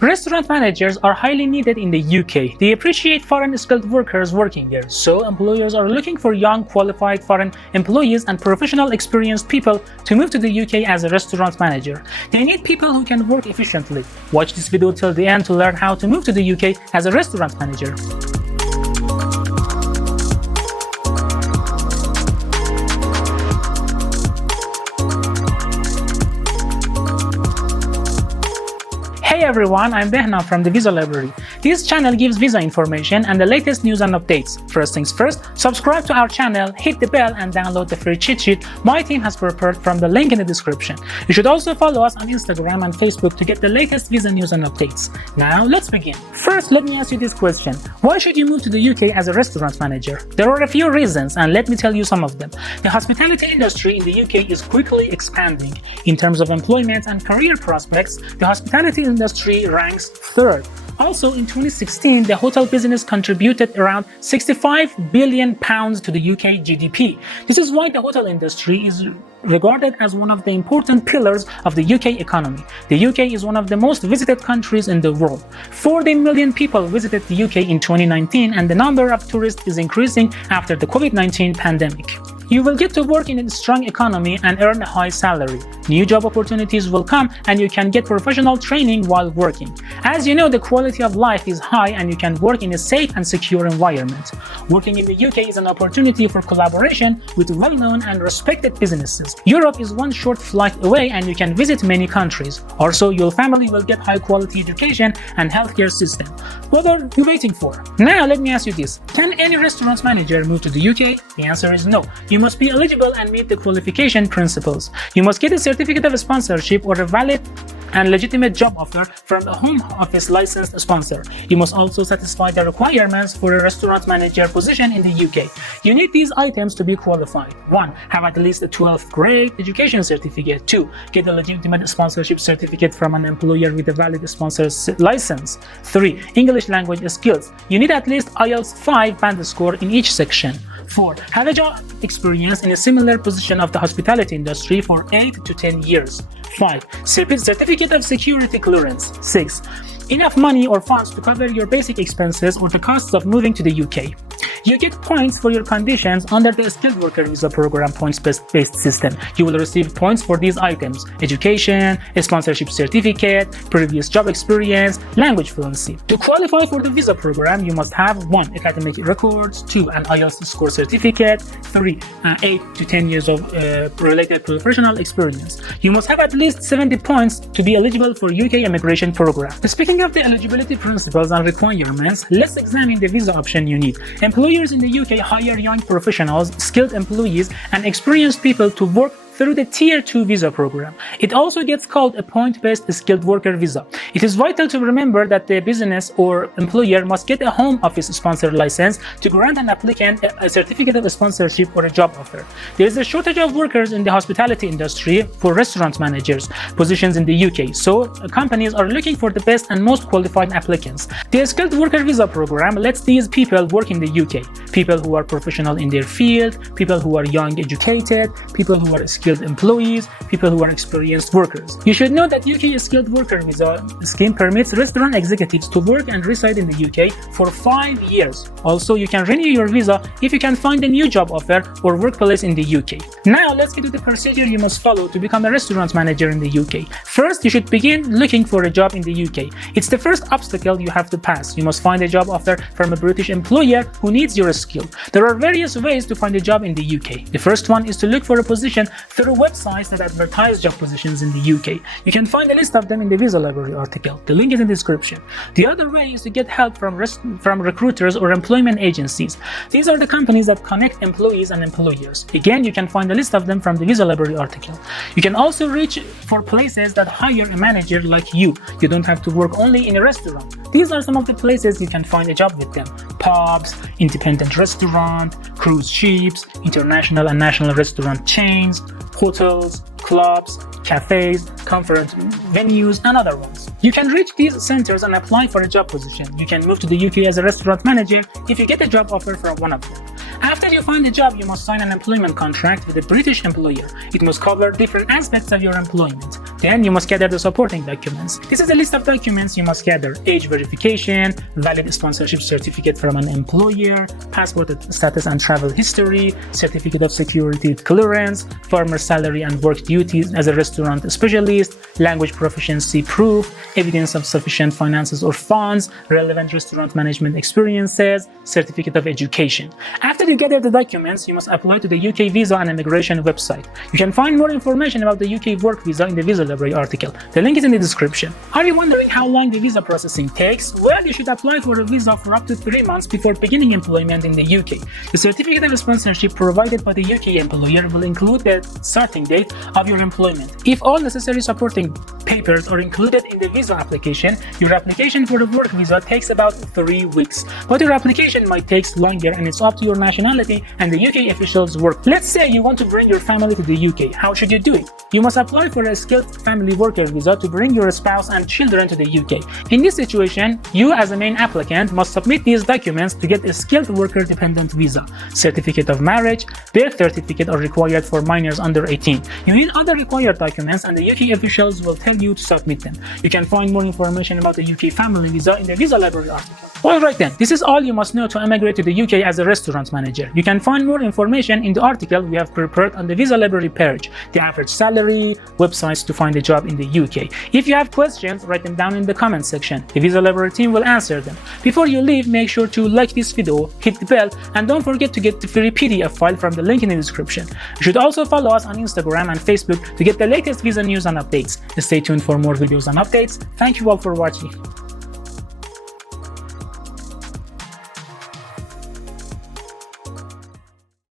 Restaurant managers are highly needed in the UK. They appreciate foreign skilled workers working here, so employers are looking for young, qualified foreign employees and professional, experienced people to move to the UK as a restaurant manager. They need people who can work efficiently. Watch this video till the end to learn how to move to the UK as a restaurant manager. Hey everyone, I'm Behna from the Visa Library. This channel gives visa information and the latest news and updates. First things first, subscribe to our channel, hit the bell and download the free cheat sheet my team has prepared from the link in the description. You should also follow us on Instagram and Facebook to get the latest visa news and updates. Now let's begin. First, let me ask you this question. Why should you move to the UK as a restaurant manager? There are a few reasons and let me tell you some of them. The hospitality industry in the UK is quickly expanding. In terms of employment and career prospects, the hospitality industry ranks third. Also, in 2016, the hotel business contributed around £65 billion to the UK GDP. This is why the hotel industry is regarded as one of the important pillars of the UK economy. The UK is one of the most visited countries in the world. 40 million people visited the UK in 2019, and the number of tourists is increasing after the COVID-19 pandemic. You will get to work in a strong economy and earn a high salary. New job opportunities will come and you can get professional training while working. As you know, the quality of life is high and you can work in a safe and secure environment. Working in the UK is an opportunity for collaboration with well-known and respected businesses. Europe is one short flight away and you can visit many countries. Also, your family will get high-quality education and healthcare system. What are you waiting for? Now, let me ask you this. Can any restaurant manager move to the UK? The answer is no. You must be eligible and meet the qualification principles. You must get a certificate of sponsorship or a valid and legitimate job offer from a home office licensed sponsor. You must also satisfy the requirements for a restaurant manager position in the UK. You need these items to be qualified. 1. Have at least a 12th grade education certificate. 2. Get a legitimate sponsorship certificate from an employer with a valid sponsor's license. 3. English language skills. You need at least IELTS 5 band score in each section. 4. Have a job experience in a similar position of the hospitality industry for 8 to 10 years. 5. Certificate of security clearance. 6. Enough money or funds to cover your basic expenses or the costs of moving to the UK. You get points for your conditions under the skilled worker visa program points-based system. You will receive points for these items: education, a sponsorship certificate, previous job experience, language fluency. To qualify for the visa program, you must have 1. Academic records, 2. An IELTS score certificate, 3. 8 to 10 years of related professional experience. You must have at least 70 points to be eligible for UK immigration program. Speaking of the eligibility principles and requirements, let's examine the visa option you need. Employers in the UK hire young professionals, skilled employees, and experienced people to work through the Tier 2 visa program. It also gets called a point-based skilled worker visa. It is vital to remember that the business or employer must get a home office sponsor license to grant an applicant a certificate of sponsorship or a job offer. There is a shortage of workers in the hospitality industry for restaurant managers positions in the UK, so companies are looking for the best and most qualified applicants. The skilled worker visa program lets these people work in the UK. People who are professional in their field, people who are young educated, people who are skilled employees, people who are experienced workers. You should know that UK skilled worker visa scheme permits restaurant executives to work and reside in the UK for 5 years. Also, you can renew your visa if you can find a new job offer or workplace in the UK. Now, let's get to the procedure you must follow to become a restaurant manager in the UK. First, you should begin looking for a job in the UK. It's the first obstacle you have to pass. You must find a job offer from a British employer who needs your skill. There are various ways to find a job in the UK. The first one is to look for a position through websites that advertise job positions in the UK. You can find a list of them in the Visa Library article. The link is in the description. The other way is to get help from recruiters or employment agencies. These are the companies that connect employees and employers. Again, you can find a list of them from the Visa Library article. You can also reach for places that hire a manager like you. You don't have to work only in a restaurant. These are some of the places you can find a job with them: pubs, independent restaurant, cruise ships, international and national restaurant chains, hotels, clubs, cafes, conference venues, and other ones. You can reach these centers and apply for a job position. You can move to the UK as a restaurant manager if you get a job offer from one of them. After you find a job, you must sign an employment contract with a British employer. It must cover different aspects of your employment. Then you must gather the supporting documents. This is a list of documents you must gather: age verification, valid sponsorship certificate from an employer, passport status and travel history, certificate of security clearance, former salary and work duties as a restaurant specialist, language proficiency proof, evidence of sufficient finances or funds, relevant restaurant management experiences, certificate of education. After you gather the documents, you must apply to the UK Visa and Immigration website. You can find more information about the UK work visa in the Visa Library article. The link is in the description. Are you wondering how long the visa processing takes? Well, you should apply for a visa for up to 3 months before beginning employment in the UK. The certificate of sponsorship provided by the UK employer will include the starting date of your employment. If all necessary supporting papers are included in the visa application, your application for the work visa takes about 3 weeks. But your application might take longer, and it's up to your nationality and the UK officials' work. Let's say you want to bring your family to the UK. How should you do it? You must apply for a skilled family worker visa to bring your spouse and children to the UK. In this situation, you as a main applicant must submit these documents to get a skilled worker dependent visa. Certificate of marriage, birth certificate are required for minors under 18. You need other required documents, and the UK officials will tell you to submit them. You can find more information about the UK family visa in the Visa Library article. Alright then, this is all you must know to emigrate to the UK as a restaurant manager. You can find more information in the article we have prepared on the Visa Library page, the average salary, websites to find a job in the UK. If you have questions, write them down in the comment section. The Visa Library team will answer them. Before you leave, make sure to like this video, hit the bell, and don't forget to get the free PDF file from the link in the description. You should also follow us on Instagram and Facebook to get the latest visa news and updates. Stay tuned for more videos and updates. Thank you all for watching.